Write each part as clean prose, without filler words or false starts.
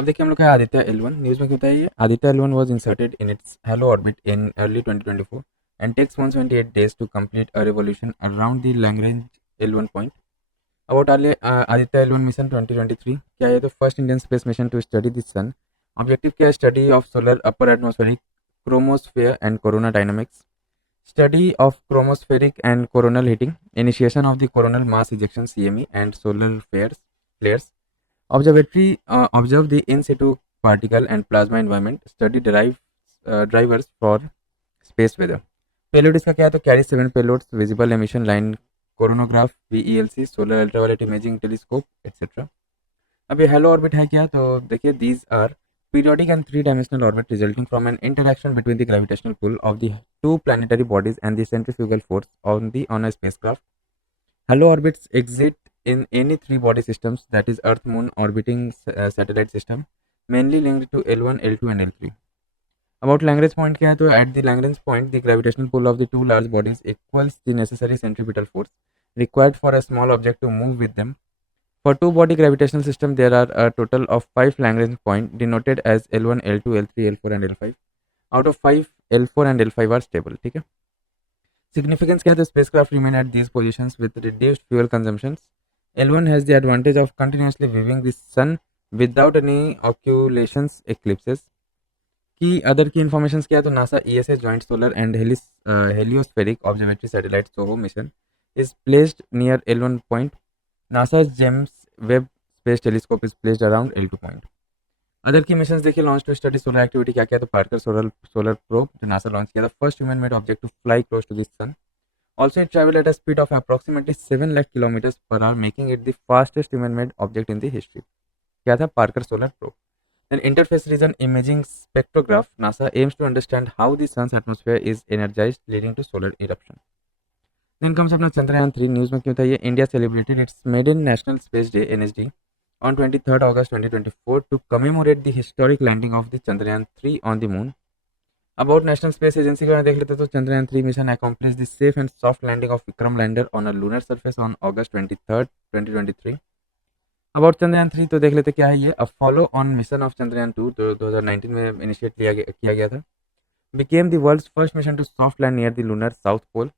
अब देखिए हम लोग का आदित्य L1 न्यूज़ में क्यों था ये Aditya L1 was inserted in its halo orbit in early 2024 and takes 178 days to complete a revolution around the Lagrange L1 point. About Aditya L1 mission 2023 क्या है? तो first Indian space mission to study the sun. Objective क्या है? Study of solar upper atmospheric chromosphere and corona dynamics, study of chromospheric and coronal heating, initiation of the coronal mass ejection CME and solar flares, observe the in situ particle and plasma environment, study drivers for space weather. Payload इसका क्या है? तो carry 7 payloads, visible emission line, coronograph, VELC, solar ultraviolet imaging telescope etcetera. अब ये halo orbit है क्या? तो देखिए these are periodic and three-dimensional orbit resulting from an interaction between the gravitational pull of the two planetary bodies and the centrifugal force on a spacecraft. Halo orbits exist in any three body systems, that is Earth, Moon, orbiting satellite system, mainly linked to L1, L2 and L3. About Lagrange point क्या है? तो at the Lagrange point the gravitational pull of the two large bodies equals the necessary centripetal force required for a small object to move with them. For two-body gravitational system, there are a total of 5 Lagrange points denoted as L1, L2, L3, L4 and L5. Out of 5, L4 and L5 are stable. ठीक है. Significance क्या है? तो spacecraft remain at these positions with reduced fuel consumptions. L1 has the advantage of continuously viewing the sun without any occultations eclipses. की other की information क्या है? तो NASA ESA joint solar and heliospheric observatory satellite SOHO mission is placed near L1 point. NASA James Webb space telescope is placed around L2 point. Other की missions देखिए launch to study solar activity क्या क्या है? तो Parker solar probe जो NASA launch किया था, first human made object to fly close to the sun. Also it travel at a speed of approximately 7 lakh kilometre per hour, making it the fastest human made object in the history. क्या था? Parker solar probe. Then interface region imaging spectrograph, NASA aims to understand how the sun's atmosphere is energized, leading to solar eruption. Then comes अपना Chandrayaan 3 news में क्यों था ये? India celebrated its maiden national space day NSD on 23rd August 2024 to commemorate the historic landing of the Chandrayaan 3 on the moon. About national space agency का देख लेते तो Chandrayaan 3 mission accomplished the safe and soft landing of Vikram lander on a lunar surface on August 23rd, 2023. About Chandrayaan 3 तो देख लेते क्या है ये? A follow on mission of Chandrayaan 2 तो 2019 में इनिशिएट किया गया था. Became the world's first mission to soft land near the lunar south pole.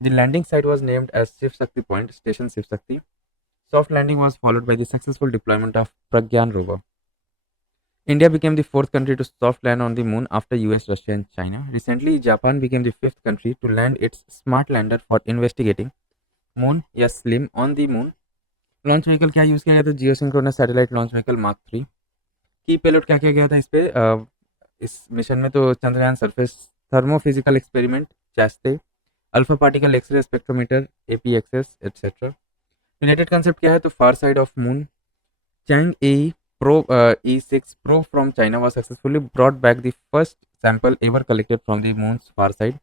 The landing site was named as Shiv Shakti point, station Shiv Shakti. Soft landing was followed by the successful deployment of Pragyan rover. India became the fourth country to soft land on the moon after US, Russia and China. Recently, Japan became the fifth country to land its smart lander for investigating moon या SLIM on the moon. Launch vehicle क्या use किया गया? तो geosynchronous satellite launch vehicle mark 3. की payload क्या किया गया था इस पे? इस मिशन में तो Chandrayaan surface thermophysical experiment, ChaSTE, alpha particle x-ray spectrometer, APXS etcetera. Related concept क्या है? तो far side of moon. Chang'e E6 probe from China was successfully brought back the first sample ever collected from the moon's far side.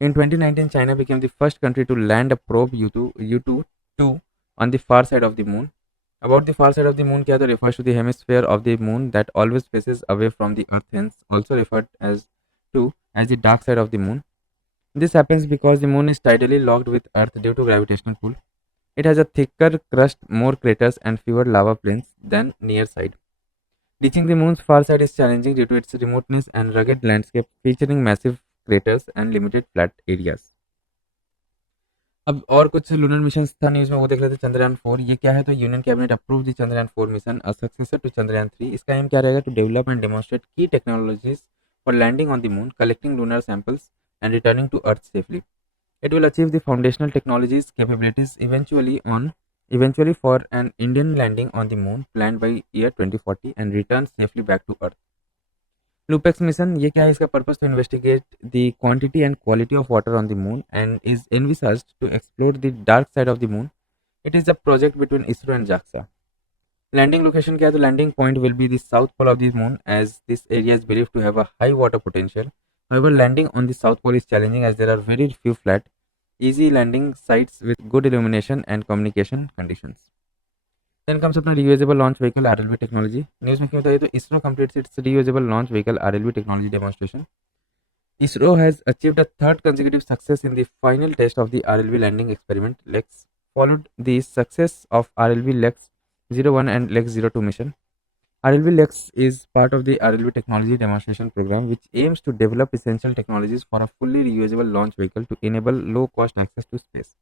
In 2019, China became the first country to land a probe U2 on the far side of the moon. About the far side of the moon क्या? तो refers to the hemisphere of the moon that always faces away from the earth, hence also referred as the dark side of the moon. This happens because the moon is tidally locked with earth due to gravitational pull. It has a thicker crust, more craters and fewer lava plains than near side. Reaching the moon's far side is challenging due to its remoteness and rugged landscape featuring massive craters and limited flat areas. अब और कुछ lunar mission था news में, वो देख लेते. चंद्रयान 4 ये क्या है? तो union cabinet approve the Chandrayaan 4 मिशन, अ सक्सेसर टू चंद्रयान 3. इसका एम क्या रहेगा? To develop and demonstrate key technologies for landing on the moon, collecting lunar samples and returning to earth safely. It will achieve the foundational technologies capabilities eventually for an Indian landing on the moon planned by year 2040 and return safely back to Earth. LUPEX mission ये क्या है? इसका purpose to investigate the quantity and quality of water on the moon and is envisaged to explore the dark side of the moon. It is a project between ISRO and JAXA. Landing location क्या है? तो landing point will be the south pole of the moon as this area is believed to have a high water potential. However, landing on the south pole is challenging as there are very few flat, easy landing sites with good illumination and communication conditions. Then comes अपना reusable launch vehicle RLV technology. News में क्यों बताइए? तो ISRO completes its reusable launch vehicle RLV technology demonstration. ISRO has achieved a third consecutive success in the final test of the RLV landing experiment LEX, followed the success of RLV LEX 01 and LEX 02 mission. RLV-LEX is part of the RLV Technology Demonstration Program, which aims to develop essential technologies for a fully reusable launch vehicle to enable low-cost access to space.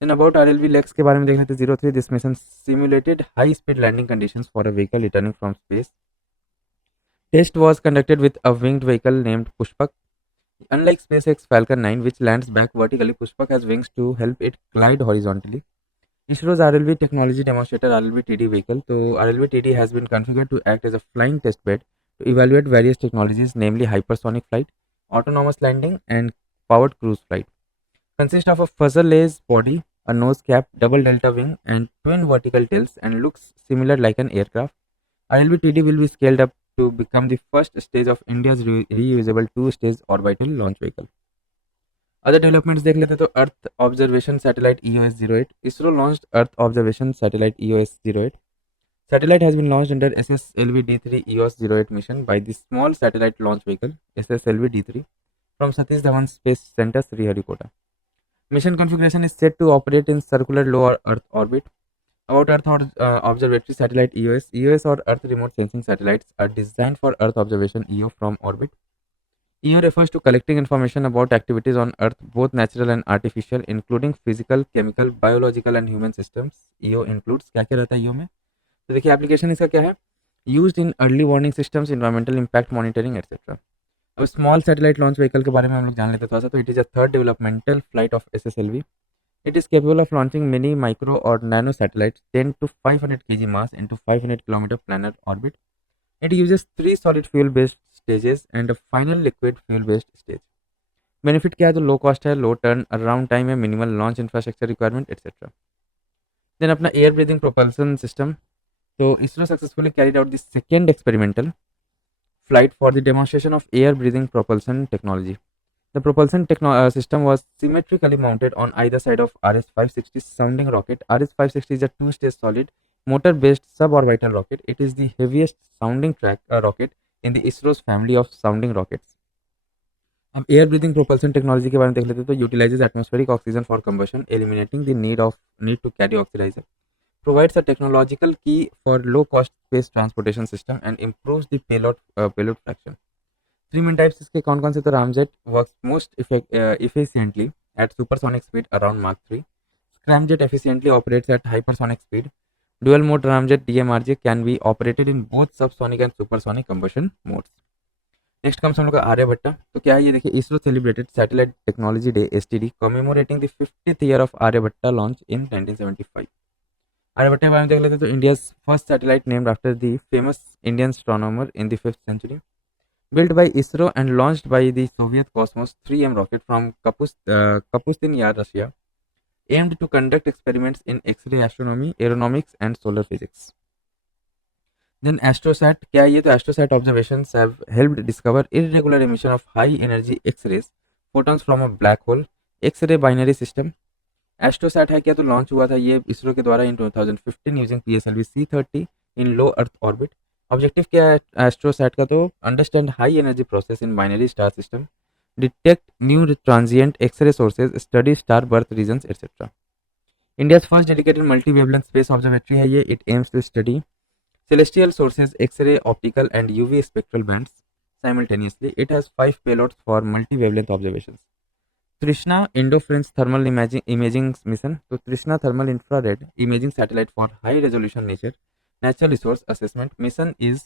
Then about RLV-LEX के बारे में देख लेते 03. This mission simulated high-speed landing conditions for a vehicle returning from space. Test was conducted with a winged vehicle named Pushpak. Unlike SpaceX Falcon 9, which lands back vertically, Pushpak has wings to help it glide horizontally. ISRO's RLV technology demonstrator RLV-TD vehicle. So RLV-TD has been configured to act as a flying test bed to evaluate various technologies, namely hypersonic flight, autonomous landing, and powered cruise flight. Consists of a fuselage body, a nose cap, double delta wing, and twin vertical tails, and looks similar like an aircraft. RLV-TD will be scaled up to become the first stage of India's reusable two-stage orbital launch vehicle. Other developments देख लेते तो earth observation satellite EOS-08. ISRO launched Earth Observation Satellite EOS-08. Satellite has been launched under SSLV-D3 EOS-08 mission by the Small Satellite Launch Vehicle SSLV-D3 from Satish Dhawan Space Center, Sriharikota. Mission configuration is set to operate in circular low Earth orbit. About Earth Observatory Satellite EOS. EOS or Earth Remote Sensing Satellites are designed for Earth observation EO from orbit. EO refers to collecting information about activities on Earth, both natural and artificial, including physical, chemical, biological and human systems. EO includes क्या क्या रहता है EO में? तो देखिए application इसका क्या है? Used in early warning systems, environmental impact monitoring, etc. अब स्मॉल सैटेलाइट लॉन्च व्हीकल के बारे में हम लोग जान लेते हैं थोड़ा सा. तो it is a third developmental flight of SSLV. It is capable of launching mini, micro or nano satellites 10 to 500 kg mass into 500 km planar orbit. It uses 3 solid fuel based stages and a final liquid fuel based stage. Benefit क्या है? तो low cost है, low turn around time है, minimal launch infrastructure requirement etcetera. Then अपना air breathing propulsion system. तो ISRO successfully carried out the second experimental flight for the demonstration of air breathing propulsion technology. The propulsion system was symmetrically mounted on either side of RS-560 sounding rocket. RS-560 is a two-stage solid motor-based suborbital rocket. It is the heaviest sounding rocket in the ISRO's family of sounding rockets. अब air breathing propulsion technology के बारे में देख लेते हैं. तो utilises atmospheric oxygen for combustion, eliminating the need to carry oxidiser, provides a technological key for low-cost space transportation system and improves the payload fraction. Three main types इसके कौन कौन से? तो ramjet works most efficiently at supersonic speed around Mach 3. Scramjet efficiently operates at hypersonic speed. Dual mode Ramjet DMRJ can be operated in both subsonic and supersonic combustion modes. Next comes हम लोग का आर्यभट्टा. तो क्या है ये देखिए, ISRO celebrated satellite technology day STD commemorating the 50th year of Aryabhata launch in 1975. Aryabhata के बारे में देख लेते हैं. तो India's first satellite named after the famous Indian astronomer in the 5th century. Built by ISRO and launched by the Soviet Cosmos 3M rocket from Kapustin Yar, Russia, aimed to conduct experiments in X-ray astronomy, aeronautics, and solar physics. Then AstroSat, क्या है ये? तो AstroSat observations have helped discover irregular emission of high energy X-rays, photons from a black hole, X-ray binary system. AstroSat है क्या? तो launch हुआ था ये इसरो के द्वारा in 2015 using PSLV C30 in low earth orbit. Objective क्या है एस्ट्रोसैट का? तो understand high energy process in binary star system, detect new transient X-ray sources, study star birth regions etcetera. India's first dedicated multi wavelength space observatory है ये. It aims to study celestial sources, X-ray, optical and UV spectral bands simultaneously. It has 5 payloads for multi-wavelength observations. Trishna Indo-French Thermal Imaging Mission. So Trishna Thermal Infrared Imaging Satellite for High Resolution Natural Resource Assessment mission is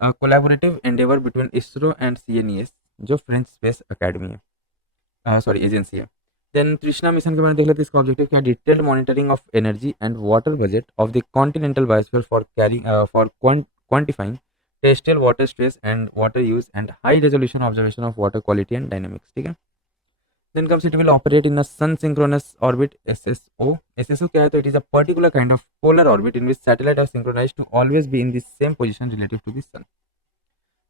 a collaborative endeavor between ISRO and CNES, जो French space academy है, sorry agency है. Then तृष्णा mission के बारे में देख लेते हैं. इसका ऑब्जेक्टिव क्या है? Detailed monitoring of energy and water budget of the continental biosphere for quantifying terrestrial water stress and water use and high resolution observation of water quality and dynamics. ठीक है. Then comes it will operate in a sun synchronous orbit SSO. SSO क्या है? तो it is a particular kind of polar orbit in which satellites are synchronized to always be in the same position relative to the sun.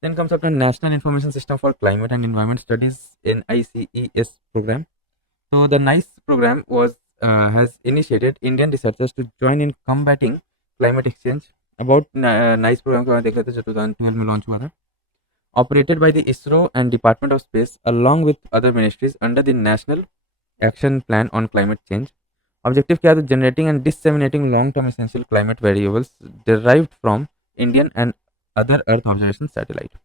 Then comes up the National Information System for Climate and Environment Studies NICES program. So the NICE program has initiated Indian researchers to join in combating climate exchange. About NICE program के बारे में देख लेते हैं, जो 2012 में launch हुआ था. Operated by the ISRO and Department of Space along with other ministries under the National Action Plan on Climate Change. Objective क्या है? तो generating and disseminating long-term essential climate variables derived from Indian and other Earth observation satellite.